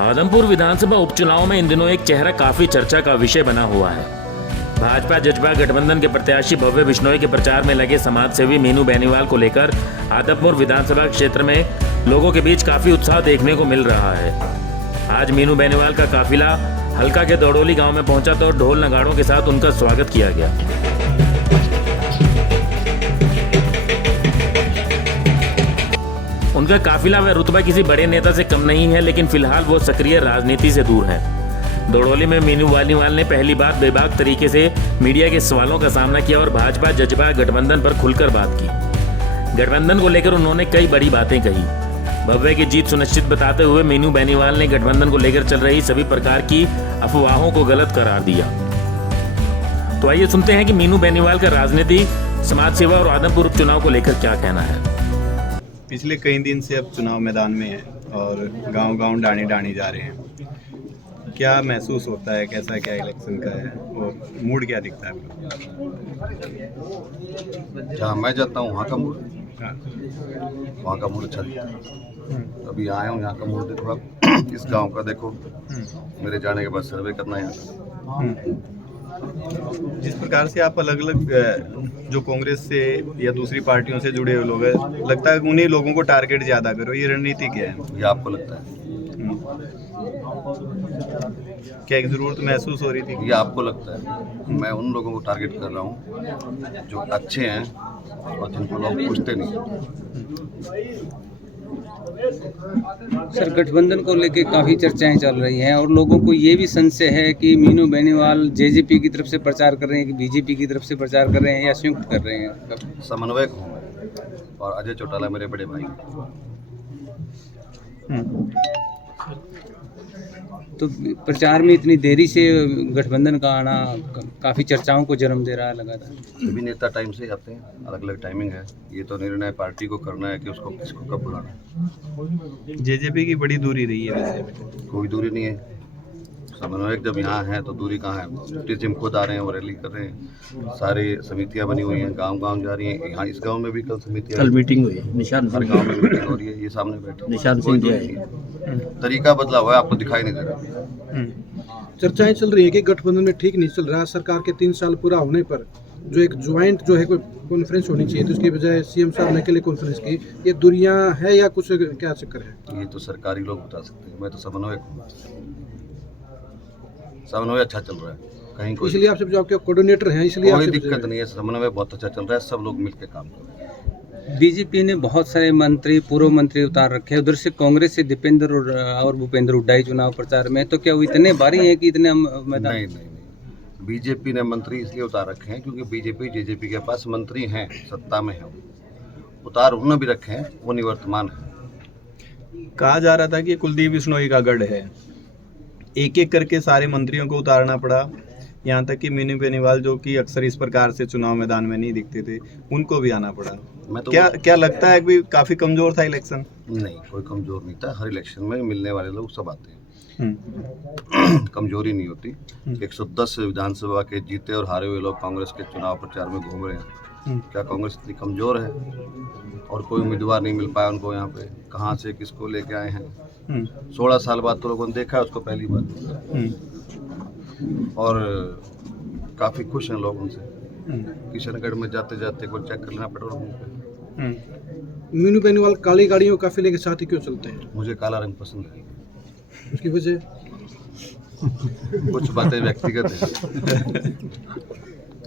आदमपुर विधानसभा उपचुनाव में इन दिनों एक चेहरा काफी चर्चा का विषय बना हुआ है। भाजपा जजपा गठबंधन के प्रत्याशी भव्य बिश्नोई के प्रचार में लगे समाजसेवी मीनू बेनीवाल को लेकर आदमपुर विधानसभा क्षेत्र में लोगों के बीच काफी उत्साह देखने को मिल रहा है। आज मीनू बेनीवाल का काफिला हल्का के दौड़ोली गांव में पहुंचा तो ढोल नगाड़ों के साथ उनका स्वागत किया गया। उनका काफिला व रुतबा किसी बड़े नेता से कम नहीं है, लेकिन फिलहाल वो सक्रिय राजनीति से दूर है। दौड़ोली में मीनू बेनीवाल ने पहली बार बेबाक तरीके से मीडिया के सवालों का सामना किया और भाजपा जजपा गठबंधन पर खुलकर बात की। गठबंधन को लेकर उन्होंने कई बड़ी बातें कही। भव्य की जीत सुनिश्चित बताते हुए मीनू बेनीवाल ने गठबंधन को लेकर चल रही सभी प्रकार की अफवाहों को गलत करार दिया। तो आइए सुनते हैं कि मीनू बेनीवाल का राजनीति, समाज सेवा और आदमपुर उपचुनाव को लेकर क्या कहना है। पिछले कई दिन से अब चुनाव मैदान में है और गांव-गांव डाणी जा रहे हैं। क्या महसूस होता है, कैसा क्या इलेक्शन का है, वो मूड क्या दिखता है? जहाँ मैं जाता हूँ वहाँ का मूड, वहाँ का मूड अच्छा दिखता है। अभी आया हूँ, यहाँ का मूड देखो आप, इस गांव का देखो। मेरे जाने के बाद सर्वे करना है यहाँ का। जिस प्रकार से आप अलग अलग जो कांग्रेस से या दूसरी पार्टियों से जुड़े हुए लोग हैं, लगता है कि उन्हीं लोगों को टारगेट ज्यादा करो, ये रणनीति क्या है? ये आपको लगता है? क्या एक जरूरत महसूस हो रही थी? ये आपको लगता है? मैं उन लोगों को टारगेट कर रहा हूँ जो अच्छे हैं और जिनको लोग पूछते नहीं। सर, गठबंधन को लेकर काफ़ी चर्चाएं चल रही हैं और लोगों को ये भी संशय है कि मीनू बेनीवाल जेजेपी की तरफ से प्रचार कर रहे हैं कि बीजेपी की तरफ से प्रचार कर रहे हैं या संयुक्त कर रहे हैं। समन्वयक हूँ मैं और अजय चौटाला मेरे बड़े भाई। तो प्रचार में इतनी देरी से गठबंधन का आना काफ़ी चर्चाओं को जन्म दे रहा है लगातार। सभी नेता टाइम से आते हैं, अलग अलग टाइमिंग है। ये तो निर्णय पार्टी को करना है कि उसको किसको कब बुलाना है। जेजेपी की बड़ी दूरी रही है वैसे? कोई दूरी नहीं है। समन्वयक जब यहाँ है तो दूरी कहाँ है? टीम खुद आ रहे हैं, वो रैली कर रहे हैं। सारी समितियाँ बनी हुई हैं, गांव-गांव जा रही हैं। यहाँ इस गांव में भी कल समितियाँ, कल मीटिंग हुई है, निशान हर गांव में मीटिंग हो रही है। ये सामने बैठे निशान कोई सिंह दूरी नहीं है। तरीका बदला हुआ है, आपको दिखाई नहीं दे रहा। चर्चाएं चल रही है कि गठबंधन में ठीक नहीं चल रहा। सरकार के 3 साल पूरा होने पर जो एक ज्वाइंट जो है कोई कॉन्फ्रेंस होनी चाहिए, तो उसकी बजाय सीएम साहब ने अकेले कॉन्फ्रेंस की। ये दूरियां है या कुछ क्या चक्कर है? ये तो सरकारी लोग बता सकते हैं। मैं तो समन्वयक हूँ। समन्वय अच्छा चल रहा है, कहीं कोई इसलिए आपसे जो आपके कोऑर्डिनेटर हैं, इसलिए कोई दिक्कत नहीं है। समन्वय बहुत अच्छा चल रहा है, सब लोग मिलकर काम कर रहे हैं। बीजेपी ने बहुत सारे मंत्री, पूर्व मंत्री उतार रखे हैं। उधर से कांग्रेस से दीपेंद्र और भूपेंद्र हुड्डा ही चुनाव प्रचार में, तो क्या वो इतने भारी हैं कि इतने मैदान? नहीं। बीजेपी ने मंत्री इसलिए उतार रखे हैं क्योंकि बीजेपी जेजेपी के पास मंत्री हैं, सत्ता में है। उतार उन्होंने भी रखे हैं, वो निवर्तमान है। कहा जा रहा था कि कुलदीप बिश्नोई का गढ़ है, एक एक करके सारे मंत्रियों को उतारना पड़ा, यहाँ तक कि मीनू बेनीवाल जो कि अक्सर इस प्रकार से चुनाव मैदान में नहीं दिखते थे, उनको भी आना पड़ा। तो क्या लगता है कि काफी कमजोर था इलेक्शन? नहीं, कोई कमजोर नहीं था। हर इलेक्शन में मिलने वाले लोग सब आते हैं। कमजोरी नहीं होती। 110 विधानसभा के जीते और हारे हुए लोग कांग्रेस के चुनाव प्रचार में घूम रहे हैं। क्या कांग्रेस इतनी कमजोर है? और कोई उम्मीदवार नहीं मिल पाया उनको यहाँ पे। कहाँ से किसको लेके आए हैं? 16 साल बाद तो लोगों ने देखा है उसको पहली बार, और काफ़ी खुश हैं लोग उनसे। किशनगढ़ में जाते जाते को चेक कर लेना पेट्रोल पंप पे। मीनू बेनीवाल काली गाड़ियों काफिले के साथ ही क्यों चलते हैं? मुझे काला रंग पसंद है। उसकी वजह कुछ बातें व्यक्तिगत है।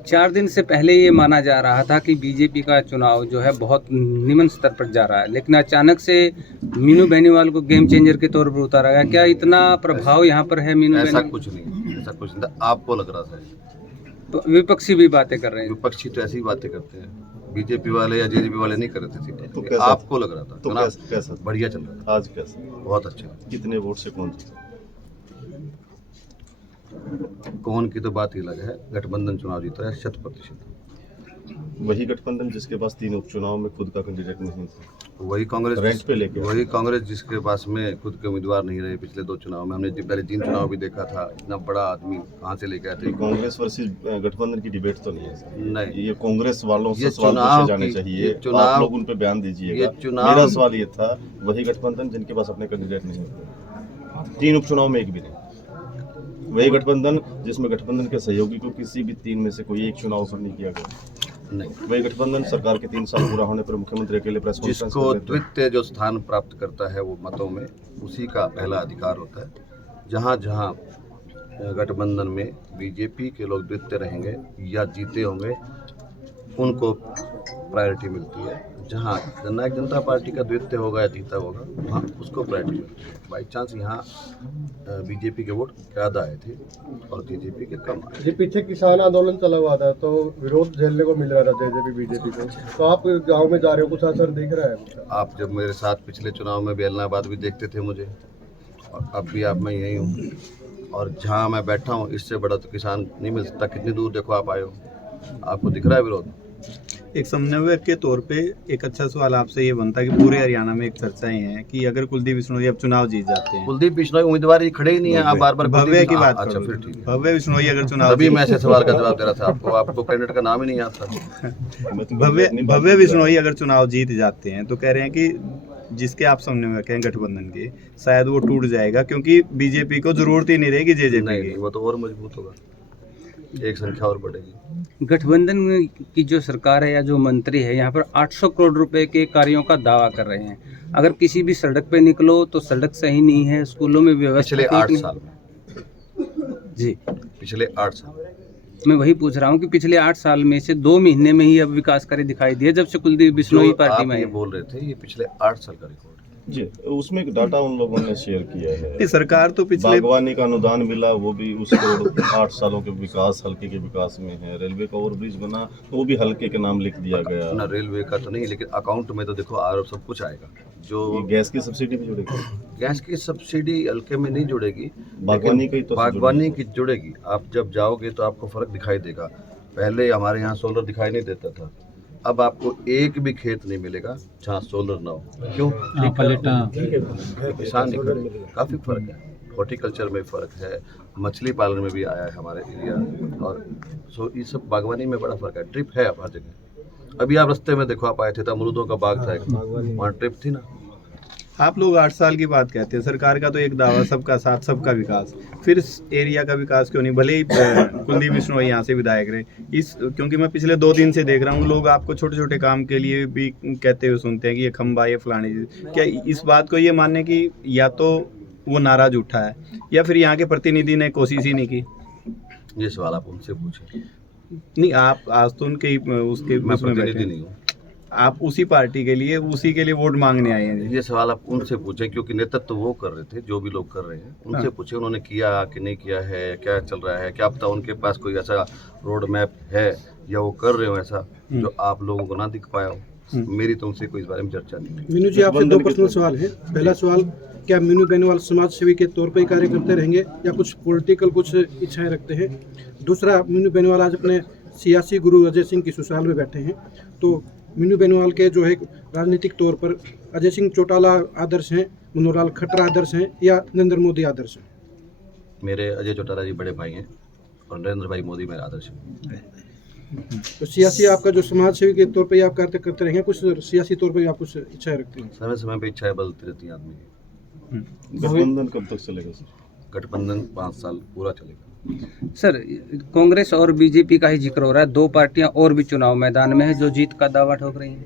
4 दिन से पहले ये माना जा रहा था कि बीजेपी का चुनाव जो है बहुत निम्न स्तर पर जा रहा है, लेकिन अचानक से मीनू बेनीवाल को गेम चेंजर के तौर पर उतारा गया। क्या इतना प्रभाव यहाँ पर है मीनू बेनीवाल? ऐसा कुछ नहीं था। आपको लग रहा था। तो विपक्षी भी बातें कर रहे हैं। विपक्षी तो ऐसी बातें करते हैं, बीजेपी वाले या जेजेपी वाले नहीं कर रहे थे। तो आपको लग रहा था तो कैसा बढ़िया चल रहा था। आज कैसा? बहुत अच्छा। कितने वोट से कौन जीता? कौन की तो बात ही अलग है। गठबंधन चुनाव जीता है 100%। वही गठबंधन जिसके पास 3 उपचुनाव में खुद का कैंडिडेट नहीं था। वही कांग्रेस रैंक पे लेके वही कांग्रेस जिसके पास में खुद के उम्मीदवार नहीं रहे पिछले 2 चुनाव में। हमने पहले 3 चुनाव भी देखा था। इतना बड़ा आदमी कहाँ से लेके आए थे? कांग्रेस वर्सेस गठबंधन की डिबेट तो नहीं है सर। नहीं, ये कांग्रेस वालों से ये सवाल पूछे जाने चाहिए। चुनाव आप लोग उन पे बयान दीजिएगा। मेरा सवाल ये था, वही गठबंधन जिनके पास अपने कैंडिडेट नहीं होते। 3 उपचुनाव में एक भी नहीं। वही गठबंधन जिसमें गठबंधन के सहयोगी को किसी भी 3 में से कोई एक चुनाव अवसर नहीं दिया गया। नहीं, वही गठबंधन सरकार के 3 साल पूरा होने पर मुख्यमंत्री अकेले प्रेस कॉन्फ्रेंस जिसको कर लेते हैं। द्वितीय जो स्थान प्राप्त करता है वो मतों में, उसी का पहला अधिकार होता है। जहाँ जहाँ गठबंधन में बीजेपी के लोग द्वितीय रहेंगे या जीते होंगे, उनको प्रायोरिटी मिलती है। जहाँ जननायक जनता पार्टी का द्वितीय होगा या जीता होगा, वहाँ उसको प्रायोरिटी मिलती है। बाई चांस यहाँ बीजेपी के वोट ज़्यादा आए थे और बीजेपी के कम आए। जी, पीछे किसान आंदोलन चला हुआ था तो विरोध झेलने को मिल रहा था जेजेपी बीजेपी को, तो आप गांव में जा रहे हो, कुछ असर दिख रहा है? आप जब मेरे साथ पिछले चुनाव में भी इलाहाबाद भी देखते थे मुझे, और अब भी आप मैं यही हूँ, और जहाँ मैं बैठा हूँ इससे बड़ा तो किसान नहीं मिल सकता। कितनी दूर देखो आप आए हो, आपको दिख रहा है विरोध? एक समन्वयक के तौर पे एक अच्छा सवाल आपसे ये बनता है कि पूरे हरियाणा में एक चर्चाएं हैं कि अगर कुलदीप बिश्नोई अब चुनाव जीत जाते हैं, कुलदीप बिश्नोई उम्मीदवार ही खड़े ही नहीं है, आप बार बार भव्य की बात अच्छा करो। फिर ठीक है। भव्य बिश्नोई अगर चुनाव तभी मैं ऐसे सवाल का जवाब दे रहा था आपको, आपको कैंडिडेट का नाम ही नहीं याद था। भव्य बिश्नोई अगर चुनाव जीत जाते हैं तो कह रहे हैं कि जिसके आप समन्वयक हैं गठबंधन के, शायद वो टूट जाएगा क्योंकि बीजेपी को जरूरत ही नहीं रहेगी जेजेपी नहीं, की। वो तो और मजबूत होगा, एक संख्या और बढ़ेगी। गठबंधन की जो सरकार है या जो मंत्री है यहाँ पर 800 करोड़ रुपए के कार्यों का दावा कर रहे हैं। अगर किसी भी सड़क पे निकलो तो सड़क सही नहीं है, स्कूलों में व्यवस्था पिछले ठीक 8 नहीं- साल में, जी, पिछले 8 साल मैं वही पूछ रहा हूँ कि पिछले 8 साल में से 2 महीने में ही अब विकास कार्य दिखाई दिए जब से कुलदीप बिश्नोई जो पार्टी आप में ये है। बोल रहे थे, ये पिछले 8 साल का रिकॉर्ड है। जी, उसमें एक डाटा उन लोगों ने शेयर किया है। नहीं, सरकार तो पिछले बागवानी का अनुदान मिला, वो भी उस करोड़ 8 सालों के विकास हल्के के विकास में है। रेलवे का ओवरब्रिज बना, वो भी हल्के के नाम लिख दिया गया। ना रेलवे का तो नहीं, लेकिन अकाउंट में तो देखो आरोप सब कुछ आएगा। जो गैस की सब्सिडी भी जुड़ेगी, गैस की सब्सिडी हल्के में नहीं जुड़ेगी, बागवानी लेकिन की तो बागवानी की जुड़ेगी। आप जब जाओगे तो आपको फर्क दिखाई देगा। पहले हमारे यहाँ सोलर दिखाई नहीं देता था, अब आपको एक भी खेत नहीं मिलेगा जहाँ सोलर ना हो। क्यों? किसान नहीं करेंगे, काफ़ी फर्क है। हॉर्टिकल्चर में फ़र्क है, मछली पालन में भी आया है हमारे एरिया, और सो ये सब बागवानी में बड़ा फ़र्क है। ट्रिप है अब हर जगह। अभी आप रास्ते में देखो, आप आए थे तो अमरूदों का बाग था, वहाँ ट्रिप थी ना। आप लोग 8 साल की बात कहते हैं, सरकार का तो एक दावा सबका साथ सबका विकास, फिर इस एरिया का विकास क्यों नहीं? भले ही कुलदीप बिश्नोई यहाँ से विधायक रहे, क्योंकि मैं पिछले 2 दिन से देख रहा हूँ लोग आपको छोटे छोटे काम के लिए भी कहते हुए सुनते हैं कि ये खंबा, ये फलानी चीज़। क्या इस बात को ये मानने की या तो वो नाराज उठा है या फिर यहाँ के प्रतिनिधि ने कोशिश ही नहीं की? ये सवाल आप उनसे पूछें। नहीं, आप आज तो उनके उसके मैं उसमें बैठे प्रतिनिधि हैं। नहीं हूँ, आप उसी पार्टी के लिए उसी के लिए वोट मांगने आए हैं। ये सवाल आप उनसे पूछें, क्योंकि नेतृत्व तो वो कर रहे थे, जो भी लोग कर रहे हैं उनसे पूछें उन्होंने किया कि नहीं किया है, क्या चल रहा है, क्या पता उनके पास कोई ऐसा रोड मैप है या वो कर रहे हो ऐसा जो आप लोगों को ना दिख पाया हो। मेरी तो उनसे कोई इस बारे में चर्चा नहीं। मीनू जी, आपसे 2 पर्सनल सवाल है। पहला सवाल, क्या मीनू बेनीवाल समाज सेवी के तौर पर ही कार्य करते रहेंगे या कुछ पॉलिटिकल कुछ इच्छाएं रखते हैं? दूसरा, मीनू बेनीवाल आज अपने सियासी गुरु अजय सिंह की ससुराल में बैठे हैं, तो मीनू बेनीवाल के जो है राजनीतिक तौर पर अजय सिंह चौटाला आदर्श हैं, मनोहर लाल खट्टर आदर्श हैं या नरेंद्र मोदी आदर्श हैं? मेरे अजय चौटाला जी बड़े भाई हैं और नरेंद्र भाई मोदी मेरा आदर्श है। तो सियासी आपका जो समाज सेवी के तौर पर ही आप कार्य करते रहेंगे, कुछ सियासी तौर पर भी आप कुछ इच्छाएं रखते हैं? समय समय पे इच्छाएं बदलती रहती हैं आदमी की। गठबंधन कब तक चलेगा सर? गठबंधन 5 साल पूरा चलेगा। सर, कांग्रेस और बीजेपी का ही जिक्र हो रहा है, 2 पार्टियां और भी चुनाव मैदान में है जो जीत का दावा ठोक रही हैं।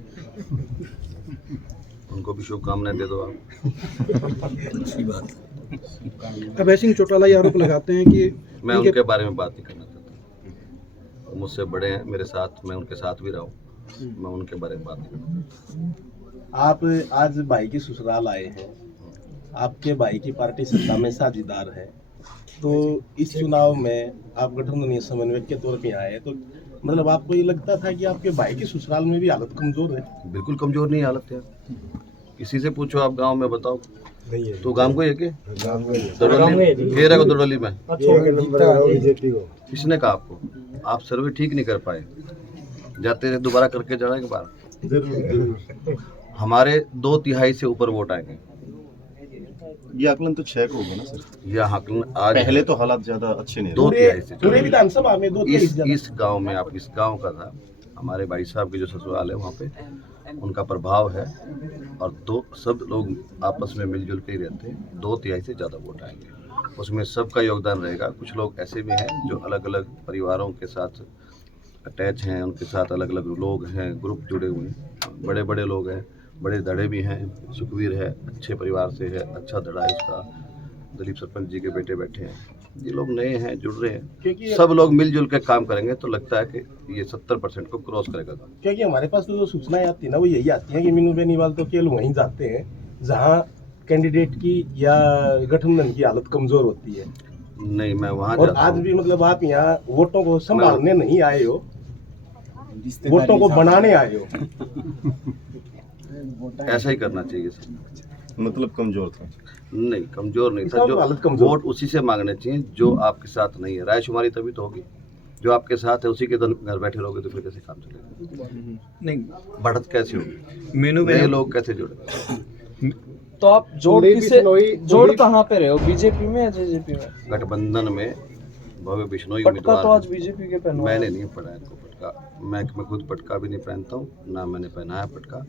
उनको भी शुभकामनाएं दे दो आप। अभय सिंह चौटाला ये आरोप लगाते हैं कि मैं उनके बारे में बात नहीं करना चाहता। वो मुझसे बड़े हैं, मेरे साथ, मैं उनके साथ भी रहा हूँ, मैं उनके बारे में बात नहीं करता। आप आज भाई की ससुराल आए हैं, आपके भाई की पार्टी सत्ता में साझेदार है, तो इस चुनाव में आप गठबंधन समन्वयक के तौर पे आए हैं, तो मतलब आपको ये लगता था कि आपके भाई की ससुराल में भी हालत कमजोर है? बिल्कुल कमजोर नहीं हालत है। किसी से पूछो आप गांव में, बताओ तो गांव को है के घेरा को दौड़ली में किसने कहा आपको? आप सर्वे ठीक नहीं कर पाए, जाते थे दोबारा करके जाना के बाद हमारे 2/3 से ऊपर वोट आएंगे। ये आकलन तो 6 को होगा ना सर? यह आकलन आज पहले तो हालात ज्यादा अच्छे नहीं थे। 2/3 से पूरे विधानसभा में 2/3 इस गांव में, आप इस गांव का था, हमारे भाई साहब की जो ससुराल है वहाँ पे उनका प्रभाव है और सब लोग आपस में मिलजुल के ही रहते हैं। 2/3 से ज़्यादा वोट आएंगे, उसमें सबका योगदान रहेगा। कुछ लोग ऐसे भी हैं जो अलग अलग परिवारों के साथ अटैच हैं, उनके साथ अलग अलग लोग हैं, ग्रुप जुड़े हुए हैं, बड़े बड़े लोग हैं, बड़े धड़े भी हैं। सुखवीर है, अच्छे परिवार से है, अच्छा धड़ा है उसका। दलीप सरपंच जी के बेटे बैठे हैं, ये लोग नए हैं, जुड़ रहे हैं। सब लोग मिलजुल के काम करेंगे तो लगता है कि ये 70% को क्रॉस करेगा। क्योंकि हमारे पास तो जो सूचनाएं आती है ना वो यही आती है कि मीनू बेनीवाल तो केवल वहीं जाते हैं जहां कैंडिडेट की या गठबंधन की हालत कमजोर होती है। नहीं, मैं वहाँ और आज भी मतलब आप यहाँ वोटों को संभालने नहीं आए हो, वोटों को बनाने आए हो। ऐसा ही करना चाहिए सर। मतलब कमजोर था? नहीं, कमजोर नहीं था। हालत जो कमजोर। वोट उसी से मांगने चाहिए जो आपके साथ नहीं है। रायशुमारी तभी तो होगी, जो आपके साथ है उसी के घर बैठे रहोगे तो फिर कैसे काम चलेगा? नहीं, बढ़त कैसे होगी? मीनू नए लोग कैसे जुड़े? तो आप जोड़ कहाँ पे रहे हो, बीजेपी में या जेजेपी में? गठबंधन में भव्य बिश्नोई पटका तो उम्मीदवार आज बीजेपी के पहनवा मैंने नहीं पहनाया इनको पटका। मैं खुद पटका भी नहीं पहनता हूँ, ना मैंने पहनाया पटका।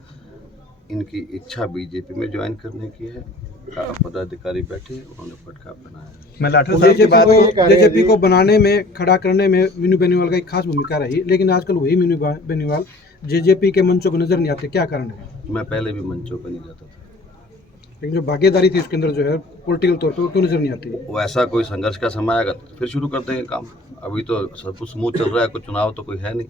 इनकी इच्छा बीजेपी में ज्वाइन करने की है। पदाधिकारी बैठे, उन्होंने पटका पहनाया है। मैं लाठर साहब की बात जेजेपी को बनाने में, खड़ा करने में मीनू बेनीवाल का एक खास भूमिका रही, लेकिन आजकल वही मीनू बेनीवाल जेजेपी के मंचों पर नजर नहीं आते, क्या कारण है? मैं पहले भी मंचों पर नहीं जाता था, लेकिन जो भागीदारी थी उसके अंदर जो है पॉलिटिकल तौर पर वो क्यों नजर नहीं आती? वो ऐसा कोई संघर्ष का समय आएगा तो फिर शुरू कर देंगे काम। अभी तो सब कुछ स्मूथ चल रहा है, कोई चुनाव तो कोई है नहीं।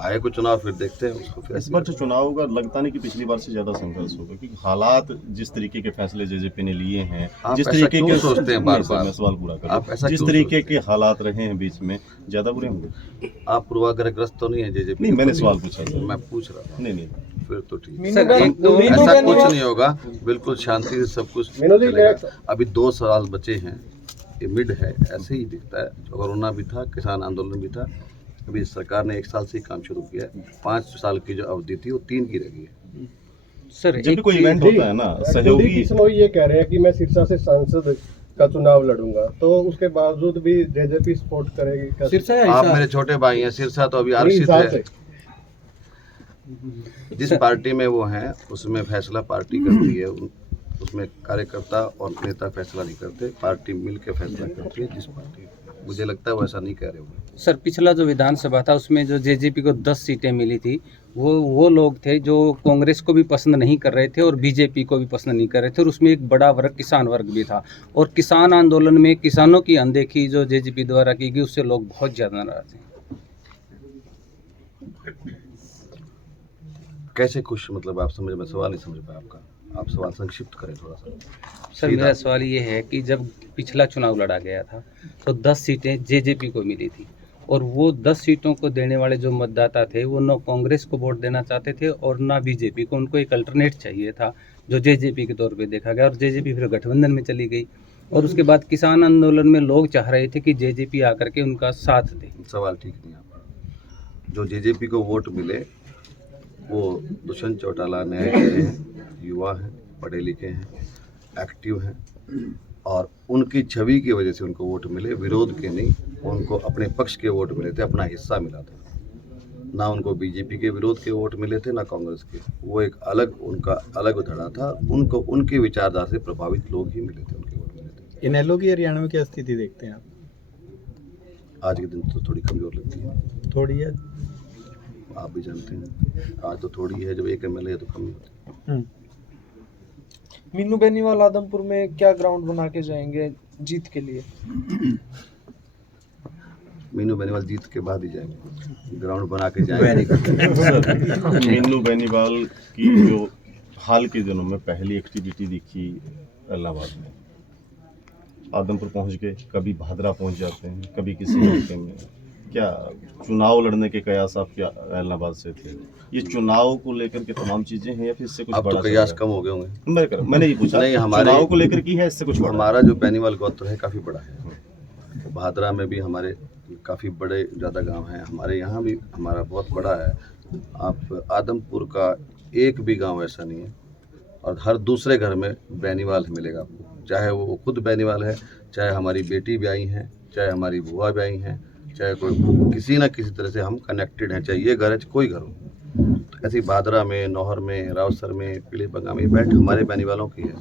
आए कोई चुनाव फिर देखते हैं उसको। फिर इस बार जो चुनाव का लगता नहीं कि पिछली बार से ज्यादा संघर्ष होगा, क्योंकि हालात जिस तरीके के फैसले जेजेपी ने लिए हैं, आप जिस ऐसा तरीके क्यों के सोचते हैं बार बार? मैं सवाल पूरा आप ऐसा करूं, जिस क्यों तरीके सोचते के हालात रहे हैं बीच में, ज्यादा बुरे होंगे? आप पूर्वाग्रहग्रस्त तो नहीं है जेजेपी? नहीं, मैंने सवाल पूछा सर। मैं पूछ रहा था। नहीं, फिर तो ठीक है। सर, एक तो ऐसा कुछ नहीं होगा, बिल्कुल शांति से सब कुछ मीनू जी, चलेगा। अभी 2 साल बचे हैं, ये मिड है, ऐसे ही दिखता है। कोरोना भी था, किसान आंदोलन भी था। अभी सरकार ने 1 साल से ही काम शुरू किया है। 5 साल की जो अवधि थी वो 3 की रह गई है। सर जब भी कोई इवेंट होता है ना, सहयोगी बिश्नोई ये कह रहे हैं कि मैं सिरसा से सांसद का चुनाव लड़ूंगा, तो उसके बावजूद भी जेजेपी सपोर्ट करेगी क्या? सिरसा या आप हिसार? मेरे छोटे भाई हैं। सिरसा तो अभी नहीं, आरक्षित हिसार है। से। जिस पार्टी में वो हैं उसमें फैसला पार्टी करती है। उसमें कार्यकर्ता और नेता फैसला नहीं करते, पार्टी मिल के फैसला करती है। जिस पार्टी, मुझे लगता है वो ऐसा नहीं कह रहे होंगे। सर, पिछला जो विधानसभा था उसमें जो जेजेपी को 10 सीटें मिली थी, वो लोग थे जो कांग्रेस को भी पसंद नहीं कर रहे थे और बीजेपी को भी पसंद नहीं कर रहे थे, और उसमें एक बड़ा वर्ग किसान वर्ग भी था। और किसान आंदोलन में किसानों की अनदेखी जो जेजेपी द्वारा की गई उससे लोग बहुत ज़्यादा नाराज थे। कैसे खुश, मतलब आप समझ, मैं सवाल नहीं समझ पाया आपका। आप सवाल संक्षिप्त करें थोड़ा सा। सर, मेरा सवाल ये है कि जब पिछला चुनाव लड़ा गया था तो 10 सीटें जेजेपी को मिली थी, और वो 10 सीटों को देने वाले जो मतदाता थे वो न कांग्रेस को वोट देना चाहते थे और ना बीजेपी को। उनको एक अल्टरनेट चाहिए था जो जेजेपी के तौर पे देखा गया, और जेजेपी फिर गठबंधन में चली गई। और उसके बाद किसान आंदोलन में लोग चाह रहे थे कि जेजेपी आकर के उनका साथ दे। सवाल ठीक नहीं आपका। जो जेजेपी को वोट मिले वो दुष्यंत चौटाला न्याय के हैं, युवा हैं, पढ़े लिखे हैं, एक्टिव हैं, और उनकी छवि की वजह से उनको वोट मिले, विरोध के नहीं। उनको अपने पक्ष के वोट मिले थे, अपना हिस्सा मिला था। ना उनको बीजेपी के विरोध के वोट मिले थे, ना कांग्रेस के। वो एक अलग, उनका अलग धड़ा था। उनको उनकी विचारधारा से प्रभावित लोग ही मिले थे, उनके वोट मिले थे। इनेलो की हरियाणा में क्या स्थिति देखते हैं आप? आज के दिन तो थोड़ी कमजोर लगती है, थोड़ी है। आप भी जानते हैं। आज तो थोड़ी है, जब एक एमएलए है तो कम ही होती है। मीनू बेनीवाल आदमपुर में क्या ग्राउंड बना के जाएंगे जीत के लिए? मीनू बेनीवाल जीत के बाद ही जाएंगे, ग्राउंड बना के जाएंगे। मीनू बेनीवाल की जो हाल के दिनों में पहली एक्टिविटी दिखी इलाहाबाद में, आदमपुर पहुंच के कभी भादरा पहुंच जाते हैं, कभी किसी इलाके में। क्या चुनाव लड़ने के कयास आपके इलाहाबाद से थे? ये चुनाव को लेकर के तमाम चीजें हैं या फिर इससे कुछ अब बड़ा तो कयास कम हो गए होंगे। मैंने ये पूछा, नहीं, हमारे चुनाव को लेकर की है, इससे कुछ बड़ा? हमारा जो बेनीवाल गोत्र है काफ़ी बड़ा है। भादरा में भी हमारे काफ़ी बड़े ज़्यादा गांव हैं, हमारे यहाँ भी हमारा बहुत बड़ा है। आप आदमपुर का एक भी गांव ऐसा नहीं है, और हर दूसरे घर में बेनीवाल मिलेगा आपको। चाहे वो खुद बेनीवाल है, चाहे हमारी बेटी ब्याई हैं, चाहे हमारी बुआ ब्याई हैं, चाहे कोई किसी ना किसी तरह से हम कनेक्टेड हैं, चाहे ये घर है कोई घर हो। ऐसी भादरा में, नौहर में, रावसर में, पीलीबंगा में बैठ हमारे बेनीवालों की है।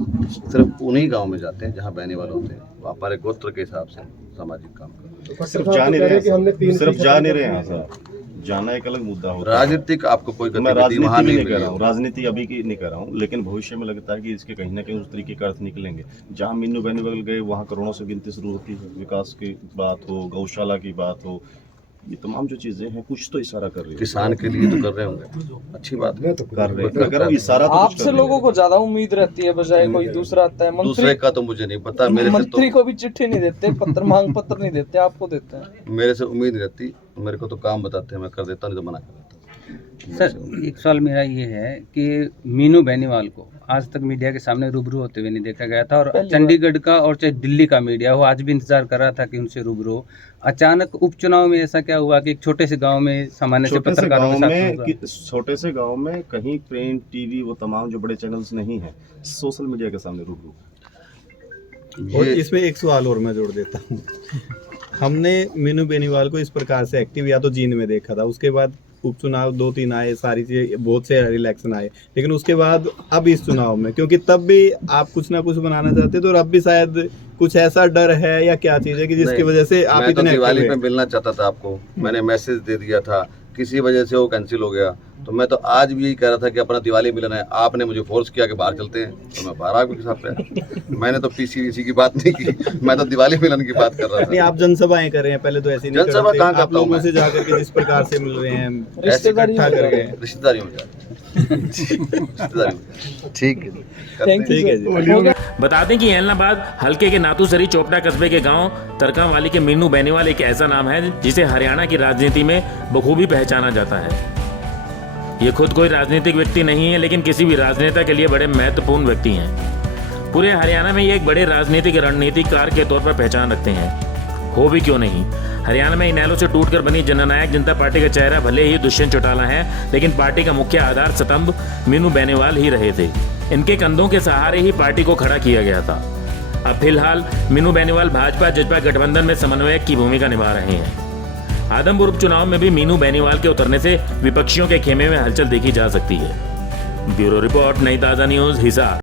सिर्फ उन्हीं गांव में जाते हैं जहां बेनीवाल होते हैं, वो हमारे गोत्र के हिसाब से सामाजिक काम करते हैं। सिर्फ जा नहीं रहे हैं, सिर्फ जा नहीं रहे हैं सर, जाना एक अलग मुद्दा होता है। राजनीतिक आपको कोई मैं गतिविधि वहाँ राजनीति नहीं नहीं कर रहा मिली। हूँ, राजनीति अभी की नहीं कर रहा हूँ, लेकिन भविष्य में लगता है कि इसके कहीं ना कहीं उस तरीके का अर्थ निकलेंगे। जहाँ मीनू बेनीवाल गए वहाँ करोड़ों से गिनती शुरू होती है, विकास की बात हो, गौशाला की बात हो, ये तमाम जो चीजें हैं कुछ तो इशारा कर रही है। किसान के लिए तो कर रहे होंगे, अच्छी बात है। कर रहे हैं, अगर इशारा तो कुछ आपसे कर रहे लोगों हैं। को ज्यादा उम्मीद रहती है बजाय कोई दूसरा आता है। दूसरे मंत्री का तो मुझे नहीं पता, मेरे से मंत्री तो को भी चिट्ठी नहीं देते, पत्र मांग पत्र नहीं देते, आपको देते हैं। मेरे से उम्मीद नहीं रहती, मेरे को तो काम बताते हैं, मैं कर देता हूँ, नहीं तो मना कर देता हूँ। सर एक सवाल मेरा ये है कि मीनू बेनीवाल को आज तक मीडिया के सामने रूबरू होते हुए नहीं देखा गया था, और पहली चंडीगढ़ का और चाहे दिल्ली का मीडिया हो आज भी इंतजार कर रहा था कि उनसे रूबरू हो। अचानक उपचुनाव में ऐसा क्या हुआ कि एक छोटे से गांव में सामान्य से छोटे से पत्रकारों गांव के में साथ कि- छोटे से गांव में कहीं प्रिंट, टीवी, वो तमाम जो बड़े चैनल्स नहीं हैं, सोशल मीडिया के सामने रूबरू। और ये इसमें एक सवाल और मैं जोड़ देता हूँ। हमने मीनू बेनीवाल को इस प्रकार से एक्टिव या तो जींद में देखा था, उसके बाद उपचुनाव 2-3 आए, सारी चीजें, बहुत से इलेक्शन आए, लेकिन उसके बाद अब इस चुनाव में, क्योंकि तब भी आप कुछ ना कुछ बनाना चाहते थे और अब भी शायद कुछ ऐसा डर है या क्या चीज है कि जिसकी नहीं, वजह से आप मैं तो इतने दिवाली active पे हैं? मिलना चाहता था आपको, मैंने मैसेज दे दिया था, किसी वजह से वो कैंसिल हो गया। तो मैं तो आज भी यही कह रहा था कि अपना दिवाली मिलना है, आपने मुझे फोर्स किया कि बाहर चलते हैं, तो मैं बाहर आपके साथ पे। मैंने तो पीसी की बात नहीं की, मैं तो दिवाली मिलन की बात कर रहा नहीं, था। आप जनसभाएं कर रहे हैं, पहले तो ऐसे नहीं जनसभा करते। कहाँ आप करता हूँ लोगों मैं? से जाकर के जिस प्रकार से मिल रहे हैं, ऐसे रिश्तेदारी इकट्ठा में कर जा गए रहे हैं। रिश्तेदारी में ठीक है, ठीक है जी। हो गया। बता दें कि ऐलनाबाद हल्के के नातूसरी चोपड़ा कस्बे के गांव तरकांवाली के मीनू बेनीवाल एक ऐसा नाम है जिसे हरियाणा की राजनीति में बखूबी पहचाना जाता है। ये खुद कोई राजनीतिक व्यक्ति नहीं है, लेकिन किसी भी राजनेता के लिए बड़े महत्वपूर्ण व्यक्ति हैं। पूरे हरियाणा में ये एक बड़े राजनीतिक रणनीतिकार के तौर पर पहचान रखते हैं। हो भी क्यों नहीं, हरियाणा में इनेलो से टूटकर बनी जननायक जनता पार्टी का चेहरा भले ही दुष्यंत चौटाला है, लेकिन पार्टी का मुख्य आधार स्तंभ मीनू बेनीवाल ही रहे थे। इनके कंधों के सहारे ही पार्टी को खड़ा किया गया था। अब फिलहाल मीनू बेनीवाल भाजपा जजपा गठबंधन में समन्वयक की भूमिका निभा रहे हैं। आदमपुर उपचुनाव में भी मीनू बेनीवाल के उतरने से विपक्षियों के खेमे में हलचल देखी जा सकती है। ब्यूरो रिपोर्ट, नई ताजा न्यूज, हिसार।